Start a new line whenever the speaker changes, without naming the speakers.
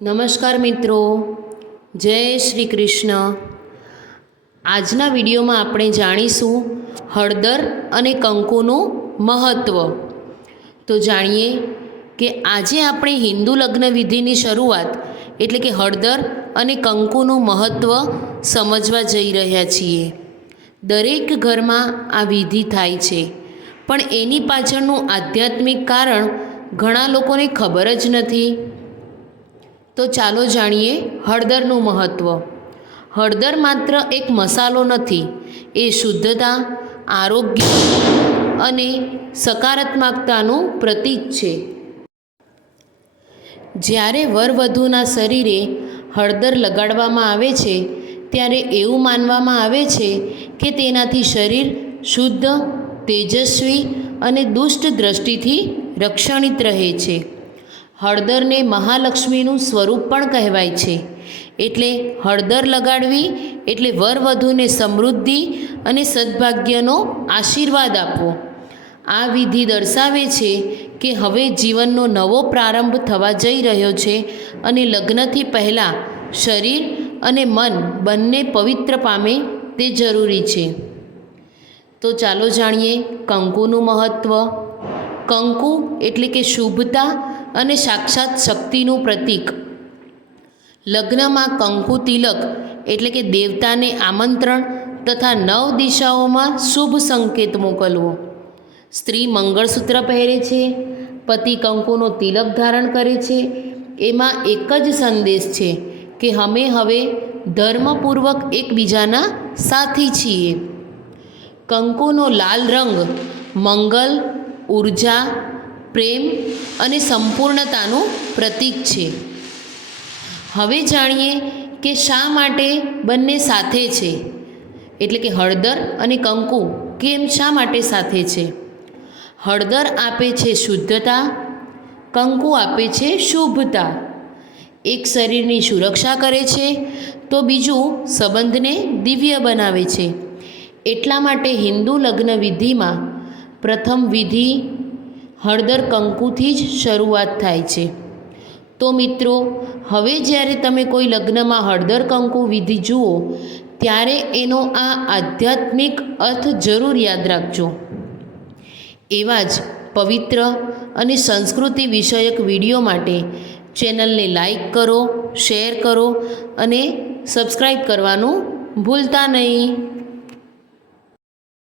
નમસ્કાર મિત્રો. જય શ્રી કૃષ્ણ. આજના વિડીયોમાં આપણે જાણીશું હળદર અને કંકુનું મહત્ત્વ તો જાણીએ કે આજે આપણે હિન્દુ લગ્ન વિધિની શરૂઆત એટલે કે હળદર અને કંકુનું મહત્ત્વ સમજવા જઈ રહ્યા છીએ. દરેક ઘરમાં આ વિધિ થાય છે. પણ એની પાછળનું આધ્યાત્મિક કારણ ઘણા લોકોને ખબર જ નથી. તો ચાલો જાણીએ હળદરનું મહત્ત્વ હળદર માત્ર એક મસાલો નથી, એ શુદ્ધતા, આરોગ્ય અને સકારાત્મકતાનું પ્રતીક છે. જ્યારે વરવધુના શરીરે હળદર લગાડવામાં આવે છે, ત્યારે એવું માનવામાં આવે છે કે તેનાથી શરીર શુદ્ધ, તેજસ્વી અને દુષ્ટ દ્રષ્ટિથી રક્ષણિત રહે છે. હળદરને મહાલક્ષ્મીનું સ્વરૂપ પણ કહેવાય છે. એટલે હળદર લગાડવી, એટલે વરવધુને સમૃદ્ધિ અને સદભાગ્યનો આશીર્વાદ આપવો. આ વિધિ દર્શાવે છે કે હવે જીવનનો નવો પ્રારંભ થવા જઈ રહ્યો છે અને લગ્નથી પહેલાં શરીર અને મન બંને પવિત્ર પામે તે જરૂરી છે. તો ચાલો જાણીએ કંકુનું મહત્ત્વ કંકુ એટલે કે શુભતા અને સાક્ષાત શક્તિનું પ્રતીક. લગ્નમાં કંકુ તિલક એટલે કે દેવતાને આમંત્રણ તથા નવ દિશાઓમાં શુભ સંકેત મોકલવો. સ્ત્રી મંગળસૂત્ર પહેરે છે, પતિ કંકુનો તિલક ધારણ કરે છે, એમાં એક જ સંદેશ છે કે અમે હવે ધર્મપૂર્વક એકબીજાના સાથી છીએ. કંકુનો લાલ રંગ મંગલ, ઊર્જા પ્રેમ અને સંપૂર્ણતાનું પ્રતીક છે. હવે જાણીએ કે શા માટે બંને સાથે છે? એટલે કે હળદર અને કંકુ કેમ શા માટે સાથે છે? હળદર આપે છે શુદ્ધતા, કંકુ આપે છે શુભતા. એક શરીરની સુરક્ષા કરે છે, તો બીજું સંબંધને દિવ્ય બનાવે છે. એટલા માટે હિન્દુ લગ્ન વિધિમાં પ્રથમ વિધિ હળદર કંકુથી જ શરૂઆત થાય છે. તો મિત્રો, હવે જ્યારે તમે કોઈ લગ્નમાં હળદર કંકુ વિધિ જુઓ, ત્યારે એનો આ આધ્યાત્મિક અર્થ જરૂર યાદ રાખજો. એવા જ પવિત્ર અને સંસ્કૃતિ વિષયક વીડિયો માટે ચેનલને લાઈક કરો, શેર કરો અને સબસ્ક્રાઈબ કરવાનું ભૂલતા નહીં.